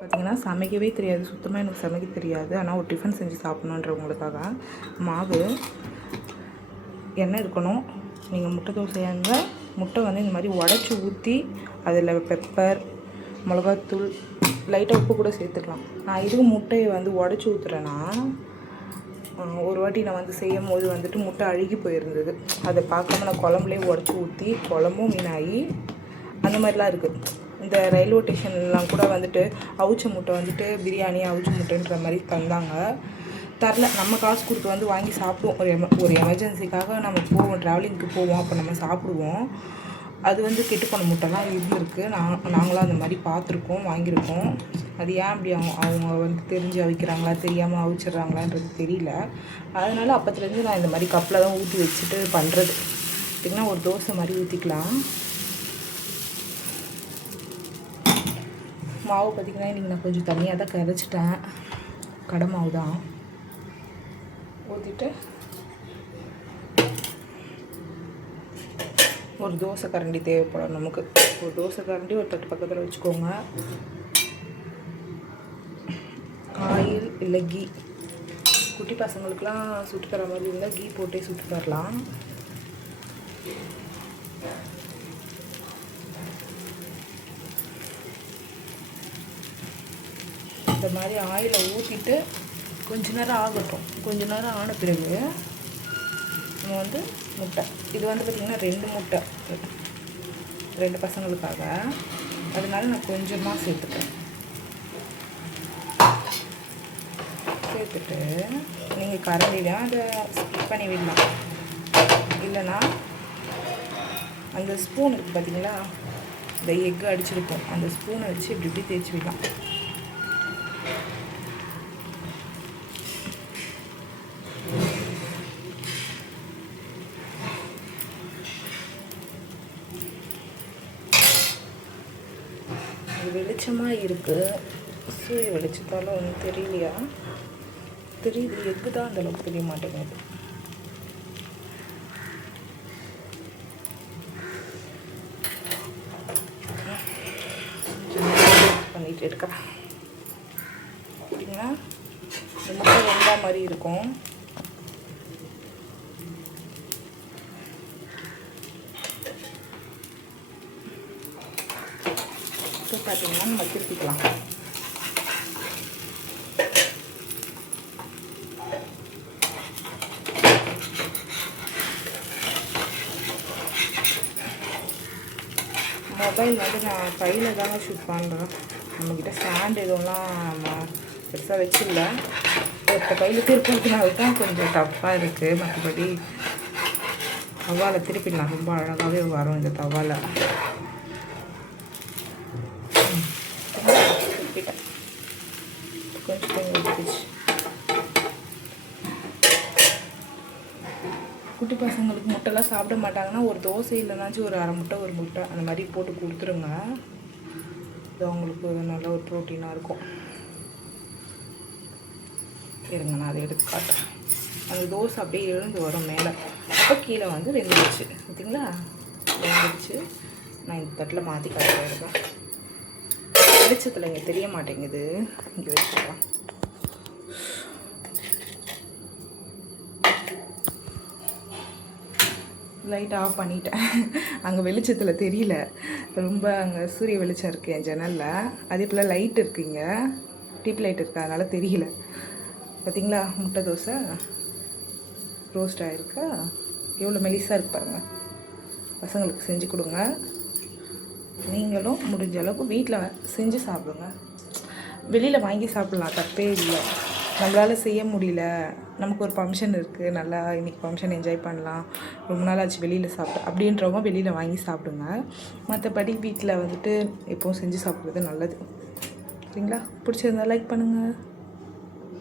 பார்த்திங்கன்னா சமைக்கவே தெரியாது, சுத்தமாக எனக்கு சமைக்க தெரியாது. ஆனால் ஒரு டிஃபன் செஞ்சு சாப்பிட்ணுன்றவங்களுக்காக மாவு எண்ணெய் இருக்கணும். நீங்கள் முட்டை தோசையாங்க முட்டை வந்து இந்த மாதிரி உடச்சி ஊற்றி அதில் பெப்பர், மிளகாத்தூள், லைட்டாக உப்பு கூட சேர்த்துக்கலாம். நான் இதுக்கு முட்டையை வந்து உடச்சி ஊற்றுறேன்னா, ஒரு வாட்டி நான் வந்து செய்யும் போது வந்துட்டு முட்டை அழுகி போயிருந்தது. அதை பார்க்காம நான் குழம்புலேயே உடச்சி ஊற்றி குழம்பும் வீணாகி அந்த மாதிரிலாம் இருக்குது. இந்த ரயில்வே ஸ்டேஷன்லாம் கூட வந்துட்டு அவிச்ச முட்டை வந்துட்டு பிரியாணி அவிச்ச முட்டைன்ற மாதிரி தந்தாங்க. தரல, நம்ம காசு கொடுத்து வந்து வாங்கி சாப்பிடுவோம். ஒரு எமர்ஜென்சிக்காக நம்ம போவோம், ட்ராவலிங்க்கு போவோம், அப்போ நம்ம சாப்பிடுவோம். அது வந்து கெட்டு போன முட்டைலாம் இருந்திருக்கு. நாங்களும் அந்த மாதிரி பார்த்துருக்கோம், வாங்கியிருக்கோம். அது ஏன் அப்படி அவங்க வந்து தெரிஞ்சு அவிக்கிறாங்களா தெரியாமல் அவிச்சிட்றாங்களான்றது தெரியல. அதனால் அப்பத்துலேருந்து நான் இந்த மாதிரி கப்பில் தான் ஊற்றி வச்சுட்டு பண்ணுறது. பார்த்திங்கன்னா ஒரு தோசை மாதிரி ஊற்றிக்கலாம். மாவு பார்த்திங்கன்னா இன்றைக்கி நான் கொஞ்சம் தனியாக தான் கரைச்சிட்டேன். கடை மாவு தான் ஊற்றிட்டு ஒரு தோசை கரண்டி தேவைப்படும் நமக்கு. ஒரு தோசை கரண்டி ஒரு தட்டு பக்கத்தில் வச்சுக்கோங்க. ஆயில் இல்லை கீ, குட்டி பசங்களுக்கெலாம் சுட்டு தர மாதிரி இருந்தால் கீ போட்டே சுட்டு தரலாம். இந்த மாதிரி ஆயிலை ஊற்றிட்டு கொஞ்ச நேரம் ஆகட்டும். கொஞ்ச நேரம் ஆன பிறகு நம்ம வந்து முட்டை, இது வந்து பார்த்திங்கன்னா 2 முட்டை, 2 பசங்களுக்காக. அதனால நான் கொஞ்சமாக சேர்த்துட்டேன். சேர்த்துட்டு நீங்கள் கரண்டிலாம் அதை ஸ்கிப் பண்ணி விடலாம். இல்லைன்னா அந்த ஸ்பூன் இருக்குது பார்த்திங்களா, இந்த எக்கு அடிச்சிருப்போம், அந்த ஸ்பூனை வச்சு இப்படி இப்படி தேய்ச்சி விடலாம். வெளிச்சமாக இருக்குது, சூரிய வெளிச்சத்தால் ஒன்றும் தெரியலையா? தெரியுது, எக்கு தான் அந்தளவுக்கு தெரிய மாட்டேங்குது. பண்ணிட்டு இருக்கிறேன். அப்படின்னா இந்த முட்டை வெந்தா மாதிரி இருக்கும். பார்த்தீங்கன்னா நம்ம திருப்பிக்கலாம். மொபைல் வந்து நான் கையில் தாங்க ஷூட் பண்ணுறேன். நம்மக்கிட்ட ஸ்டாண்ட் எதுவும்லாம் நம்ம பெருசாக வச்சிடல. ஒருத்த கையில் திருப்பினால தான் கொஞ்சம் டஃப்பாக இருக்குது. மற்றபடி தவாலை திருப்பிடலாம், ரொம்ப அழகாகவே வரும் இந்த தவாலை. குட்டி பசங்களுக்கு முட்டைலாம் சாப்பிட மாட்டாங்கன்னா ஒரு தோசை இல்லைனாச்சும் ஒரு அரை முட்டை, ஒரு முட்டை அந்த மாதிரி போட்டு கொடுத்துருங்க. இது அவங்களுக்கு நல்ல ஒரு ப்ரோட்டீனாக இருக்கும். இருங்க, நான் அதை எடுத்து காட்டுறேன். அந்த தோசை அப்படியே எழுந்து வரும் மேலே, அப்போ கீழே வந்து வெந்துடுச்சு. பார்த்தீங்களா, வெந்துடுச்சு. நான் இந்த தட்டில் மாற்றி காட்டுறேன். வெளிச்சத்தில் இங்கே தெரிய மாட்டேங்குது, இங்கே வச்சுக்கலாம். லைட் ஆஃப் பண்ணிட்டேன். அங்கே வெளிச்சத்தில் தெரியல, ரொம்ப அங்கே சூரிய வெளிச்சம் இருக்குது என் ஜன்னலில். அதே போல் லைட் இருக்குங்க, டியூப் லைட் இருக்குது, அதனால் தெரியல. பார்த்திங்களா, முட்டை தோசை ரோஸ்ட் ஆகிருக்கா, எவ்வளோ மெலிசாக இருக்கு பாருங்கள். பசங்களுக்கு செஞ்சு கொடுங்க. நீங்களும் முடிஞ்ச அளவுக்கு வீட்டில் செஞ்சு சாப்பிடுங்க. வெளியில் வாங்கி சாப்பிட்லாம், தப்பே இல்லை. நம்மளால் செய்ய முடியல, நமக்கு ஒரு ஃபங்க்ஷன் இருக்குது, நல்லா இன்றைக்கி ஃபங்க்ஷன் என்ஜாய் பண்ணலாம், ரொம்ப நாள் ஆச்சு வெளியில் சாப்பிட்டு அப்படின்றவங்க வெளியில் வாங்கி சாப்பிடுங்க. மற்றபடி வீட்டில் வந்துட்டு எப்போவும் செஞ்சு சாப்பிட்றது நல்லது. சரிங்களா? பிடிச்சிருந்தா லைக் பண்ணுங்கள்.